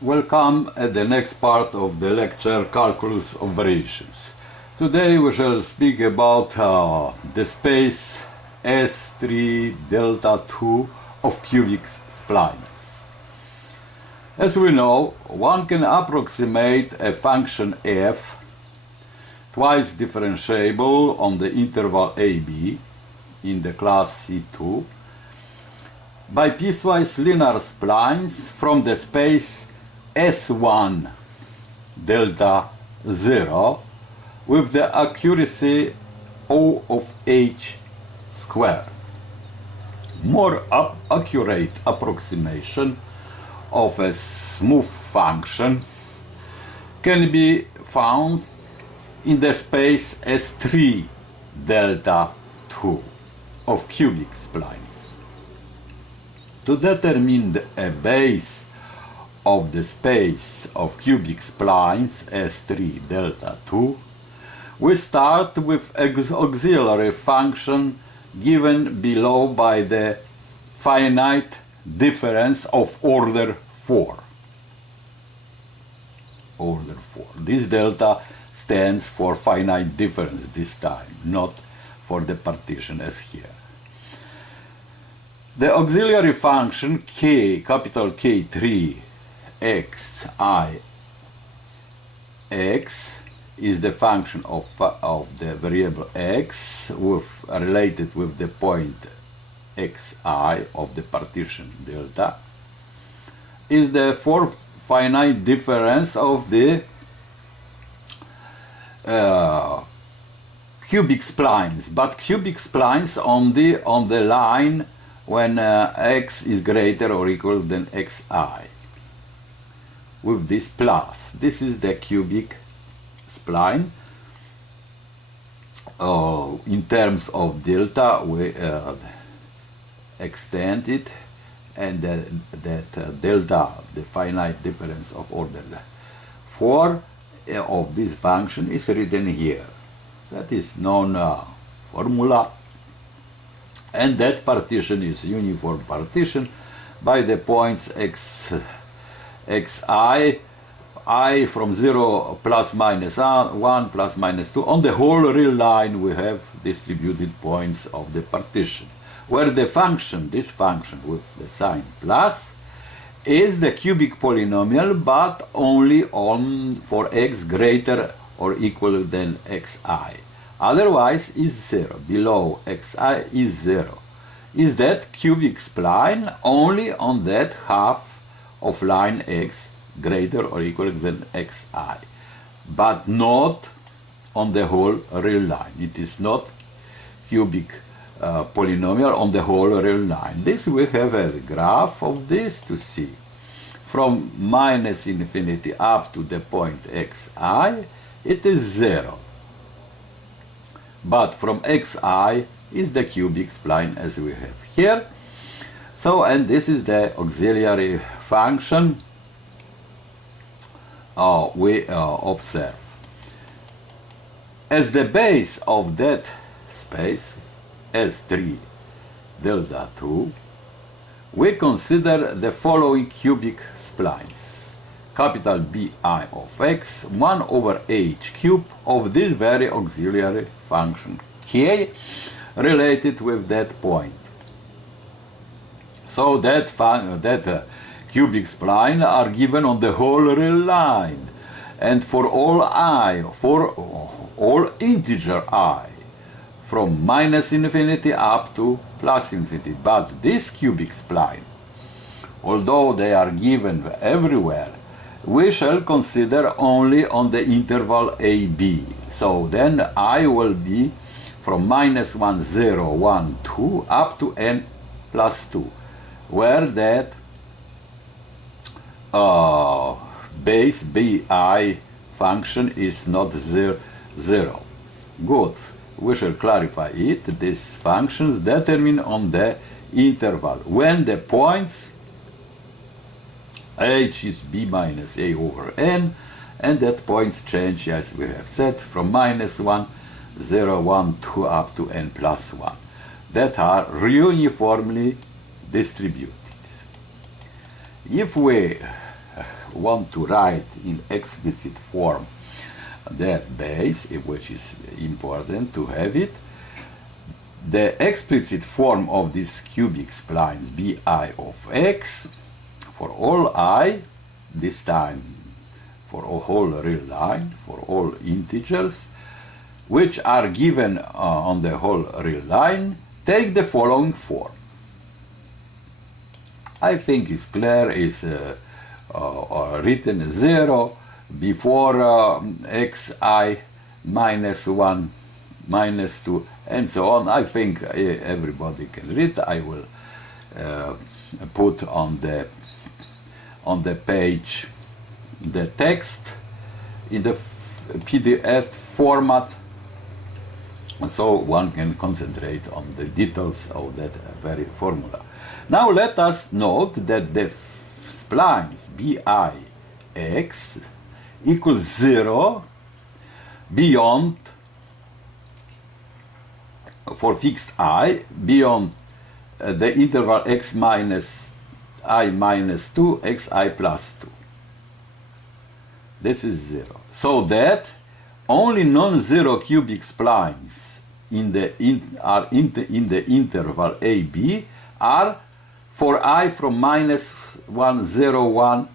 Welcome at the next part of the lecture Calculus of Variations. Today we shall speak about the space S3 delta 2 of cubic splines. As we know, one can approximate a function f twice differentiable on the interval AB in the class C2 by piecewise linear splines from the space S1 delta 0 with the accuracy O of h squared. More accurate approximation of a smooth function can be found in the space S3 delta 2 of cubic splines. To determine a base of the space of cubic splines S3 delta 2, we start with auxiliary function given below by the finite difference of order 4. Order 4. This delta stands for finite difference this time, not for the partition as here. The auxiliary function k, capital K3, x I x is the function of the variable x related with the point xi of the partition delta, is the fourth finite difference of the cubic splines, but cubic splines on the line when x is greater or equal than xi. With this plus, this is the cubic spline. In terms of delta, we extend it, and that delta, the finite difference of order 4 of this function, is written here. That is known formula, and that partition is uniform partition by the points xi, I from 0 plus minus 1 plus minus 2. On the whole real line we have distributed points of the partition, where the function, this function with the sign plus, is the cubic polynomial, but only for x greater or equal than xi. Otherwise is 0. Below xi is 0. Is that cubic spline only on that half of line x greater or equal than xi, but not on the whole real line. It is not cubic polynomial on the whole real line. This we have a graph of this to see. From minus infinity up to the point xi, it is 0. But from xi is the cubic spline as we have here. So, and this is the auxiliary function we observe. As the base of that space, S3 delta 2, we consider the following cubic splines. Capital Bi of x, 1 over h cube of this very auxiliary function k related with that point. So that cubic spline are given on the whole real line, and for all I, for all integer I, from minus infinity up to plus infinity. But this cubic spline, although they are given everywhere, we shall consider only on the interval AB. So then I will be from minus 1, 0, 1, 2 up to n plus 2, where that base bi function is not 0. Good. We shall clarify it. These functions determine on the interval when the points h is b minus a over n, and that points change, as we have said, from minus 1, 0, 1, 2 up to n plus 1, that are uniformly distributed. If we want to write in explicit form that base, which is important to have it, the explicit form of this cubic splines bi of x for all I, this time for a whole real line, for all integers, which are given on the whole real line, take the following form. I think it's clear, is written 0 before xi minus 1 minus 2 and so on. I think everybody can read. I will put on the page the text in the PDF format, so one can concentrate on the details of that very formula. Now let us note that the splines bix equals 0 beyond, for fixed I, beyond the interval x minus I minus 2, xi plus 2. This is 0. So that only non-zero cubic splines in the interval AB are for I from minus 1, 0, 1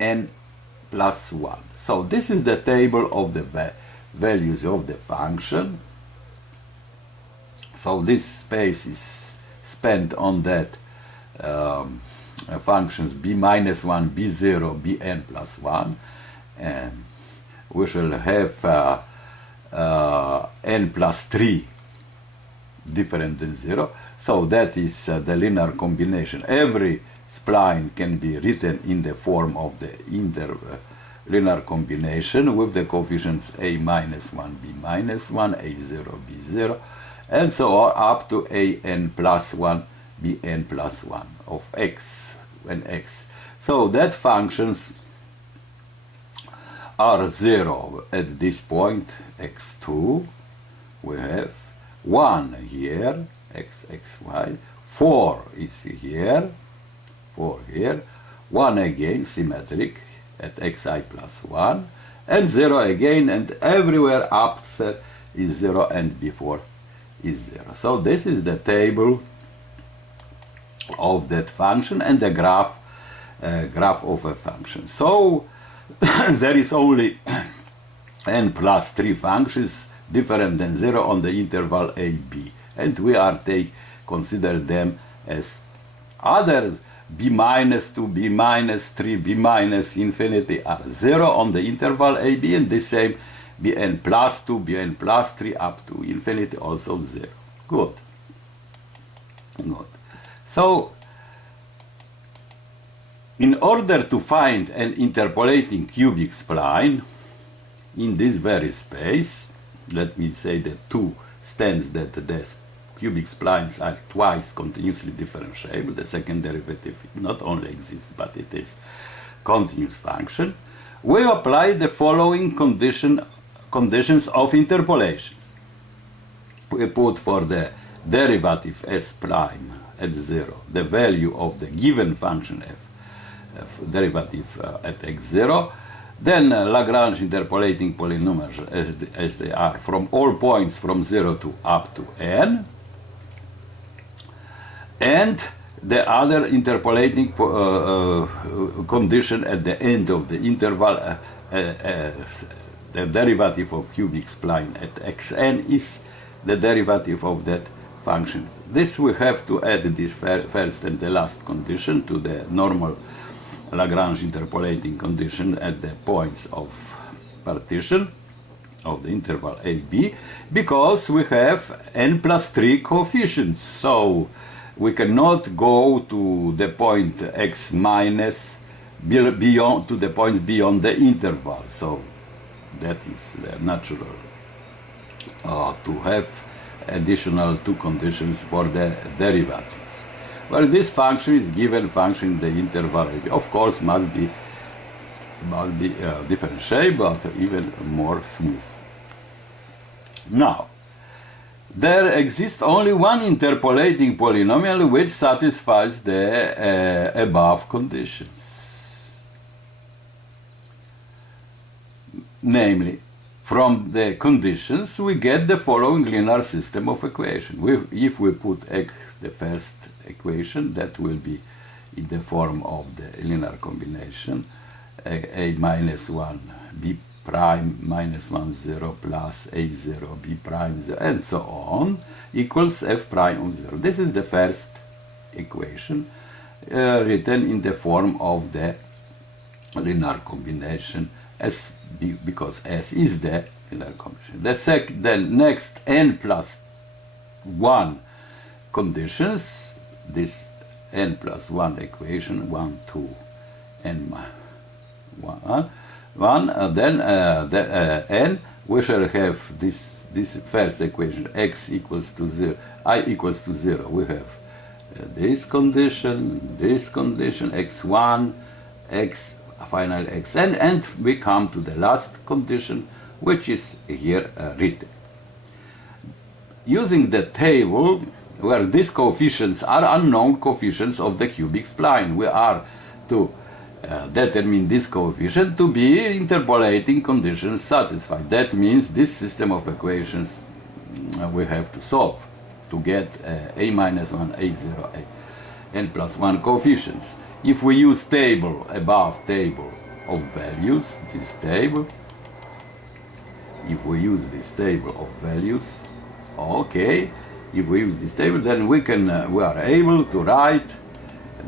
and plus 1. So this is the table of the values of the function. So this space is spent on that functions b minus 1, b0, bn plus 1, and we shall have n plus 3 different than 0. So that is the linear combination. Every spline can be written in the form of the linear combination with the coefficients a minus 1, b minus 1, a0, b0, and so on up to an plus 1, bn plus 1 of x and x. So that functions are 0 at this point, x2, we have 1 here, x, y, 4 is here, 4 here, 1 again, symmetric, at xi plus 1, and 0 again, and everywhere after is 0 and before is 0. So this is the table of that function and the graph of a function. So there is only n plus 3 functions different than 0 on the interval AB, and we are consider them as others. B minus 2, B minus 3, B minus infinity are 0 on the interval AB, and the same Bn plus 2, Bn plus 3 up to infinity also 0. Good. Good. So in order to find an interpolating cubic spline in this very space, let me say that 2 stands that the cubic splines are twice continuously differentiable. The second derivative not only exists, but it is continuous function. We apply the following conditions of interpolations. We put for the derivative s prime at 0 the value of the given function f, derivative at x0, then Lagrange interpolating polynomials as they are from all points from 0 to up to n, and the other interpolating condition at the end of the interval, the derivative of cubic spline at xn is the derivative of that function. This we have to add this first and the last condition to the normal Lagrange interpolating condition at the points of partition of the interval AB, because we have n plus 3 coefficients. So we cannot go to the point x minus beyond to the points beyond the interval. So that is natural to have additional 2 conditions for the derivatives. Well, this function is given function in the interval AB. Of course, must be differentiable, but even more smooth. Now, there exists only one interpolating polynomial which satisfies the above conditions. namely, from the conditions we get the following linear system of equation. If we put x, the first equation, that will be in the form of the linear combination a minus 1 b prime minus 1 0 plus a 0 b prime 0 and so on equals f prime of 0. This is the first equation written in the form of the linear combination S, because S is the linear combination. The next n plus 1 conditions, this n plus 1 equation, 1, 2, n 1, then n, we shall have this first equation, x equals to 0, I equals to 0. We have this condition, x1, x final xn, and we come to the last condition, which is here written. Using the table where these coefficients are unknown coefficients of the cubic spline, we are to determine this coefficient to be interpolating conditions satisfied. That means this system of equations we have to solve to get a minus 1, a 0, n plus 1 coefficients. If we use table above table of values, this table, if we use this table of values, okay, if we use this table, then we are able to write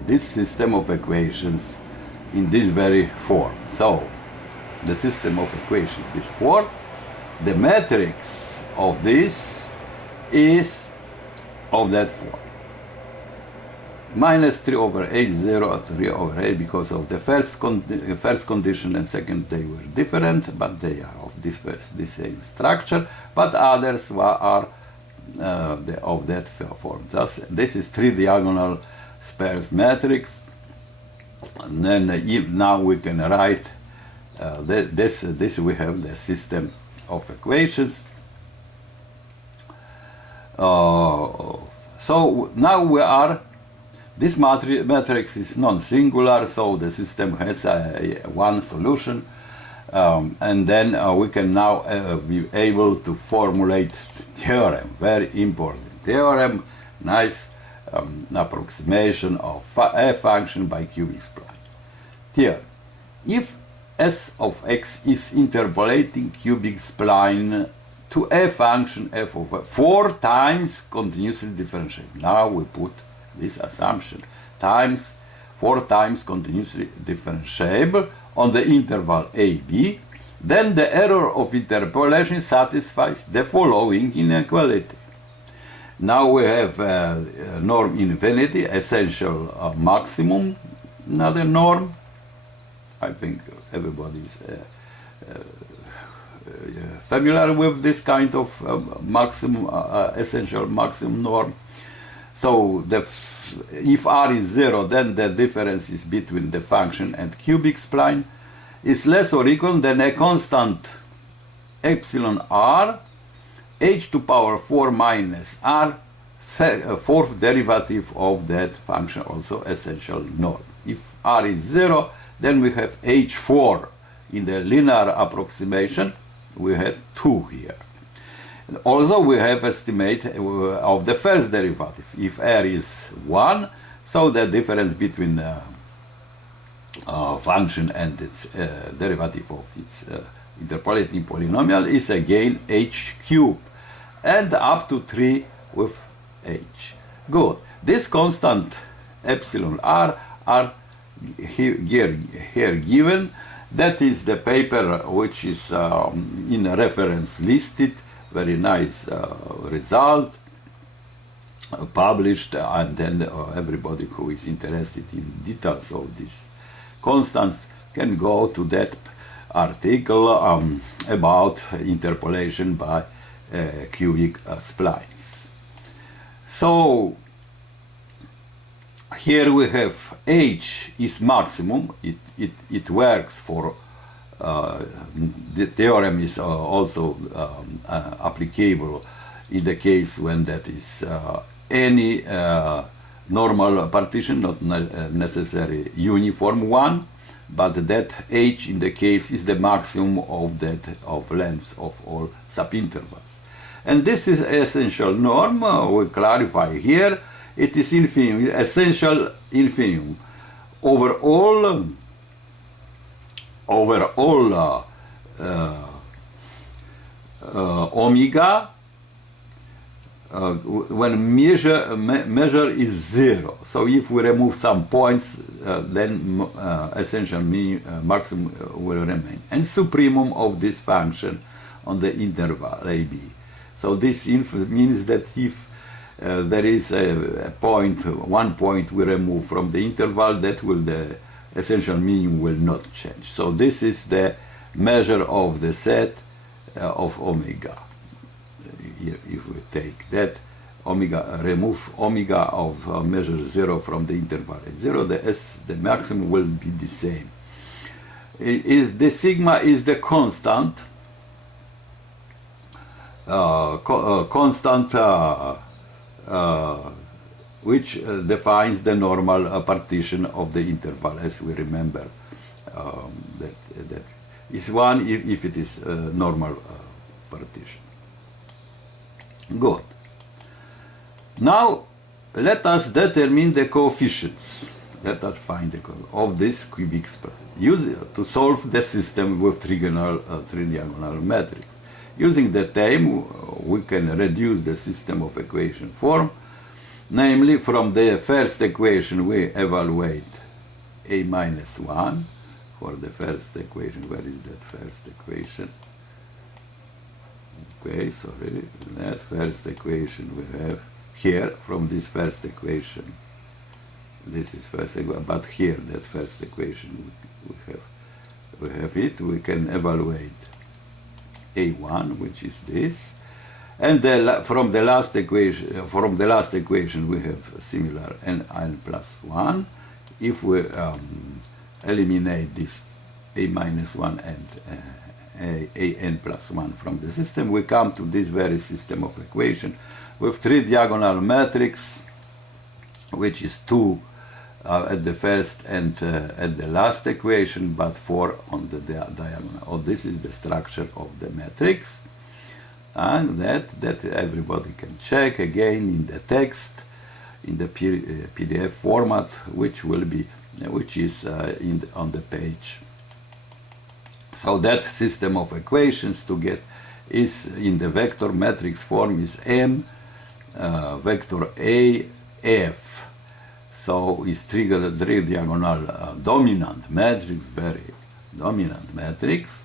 this system of equations in this very form. So the system of equations, this form, the matrix of this is of that form. Minus 3 over a 0, 3 over a, because of the first condition and second, they were different, but they are of the same structure, but others are of that form. Thus, this is 3 diagonal sparse matrix, and then now we can write this we have the system of equations. So now we are, this matrix is non-singular, so the system has one solution, and then we can now be able to formulate theorem, very important theorem, nice approximation of a function by cubic spline. Theorem: if s of x is interpolating cubic spline to a function f of x 4 times continuously differentiable. Now we put this assumption, times 4 times continuously differentiable on the interval ab, then the error of interpolation satisfies the following inequality. Now we have norm infinity, essential maximum, another norm. I think everybody is familiar with this kind of maximum, essential maximum norm. So if r is 0, then the difference is between the function and cubic spline is less or equal than a constant epsilon r, h to power 4 minus r, fourth derivative of that function, also essential norm. If r is 0, then we have h4 in the linear approximation. We have 2 here. Also, we have estimate of the first derivative. If r is 1, so the difference between the function and its derivative of its interpolating polynomial is again h cubed, and up to 3 with h. Good. This constant epsilon r are here given. That is the paper which is in a reference listed. Very nice result, published, and then everybody who is interested in details of these constants can go to that article about interpolation by cubic splines. So here we have h is maximum. It works for the theorem is also applicable in the case when that is any normal partition, not necessary uniform one. but that h in the case is the maximum of that of lengths of all subintervals. And this is essential norm. We clarify here. It is infimum, essential infimum over all omega when measure is 0. So if we remove some points, then essential maximum will remain, and supremum of this function on the interval AB. So this means that if there is a point, 1 point we remove from the interval, that will the essential minimum will not change. So this is the measure of the set of omega. If we take that omega, remove omega of measure 0 from the interval at 0, the maximum will be the same. The sigma is the constant, which defines the normal partition of the interval, as we remember. That is 1 if it is normal partition. Good. Now let us determine the coefficients. Let us find the coefficients of this cubic spline. Use it to solve the system with three-diagonal matrix. Using the term, we can reduce the system of equation form. Namely, from the first equation we evaluate a minus 1 for the first equation. Where is that first equation? Okay, sorry, that first equation we have here. From this first equation, this is first equation, but here that first equation we have it. We can evaluate a1, which is this, and from the last equation we have similar n plus 1. If we eliminate this a minus 1 and a n plus 1 from the system, we come to this very system of equation with three-diagonal matrix, which is 2 at the first and at the last equation, but 4 on the diagonal. Oh, this is the structure of the matrix, and that everybody can check again in the text, in the PDF format, which is on the page. So that system of equations to get is in the vector matrix form is M vector A F. So it's three-diagonal dominant matrix, very dominant matrix,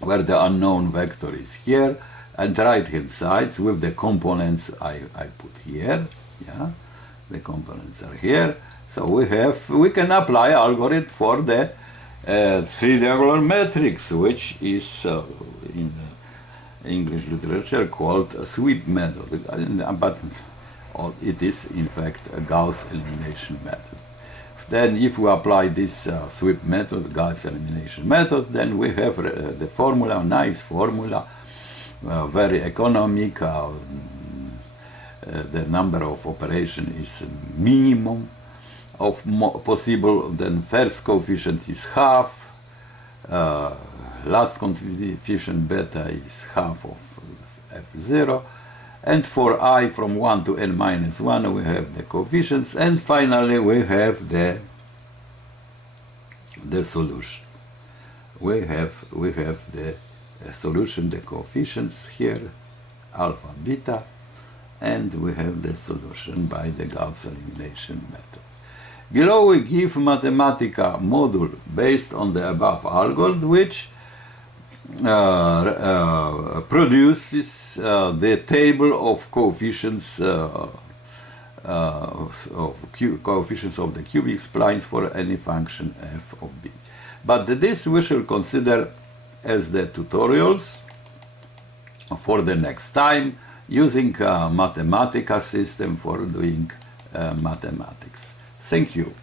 where the unknown vector is here, and right-hand sides with the components I put here. Yeah, the components are here. So we can apply algorithm for the three-diagonal matrix, which is in English literature called a sweep method, but it is in fact a Gauss elimination method. Then if we apply this sweep method, Gauss elimination method, then we have the formula, nice formula, very economic. The number of operation is minimum of possible. Then first coefficient is half, last coefficient beta is half of f0, and for I from 1 to n minus 1 we have the coefficients, and finally we have the solution. We have the solution, the coefficients here, alpha, beta, and we have the solution by the Gauss elimination method. Below we give Mathematica module based on the above algorithm, which produces the table of coefficients coefficients of the cubic splines for any function f of b. But this we shall consider as the tutorials for the next time, using Mathematica system for doing mathematics. Thank you.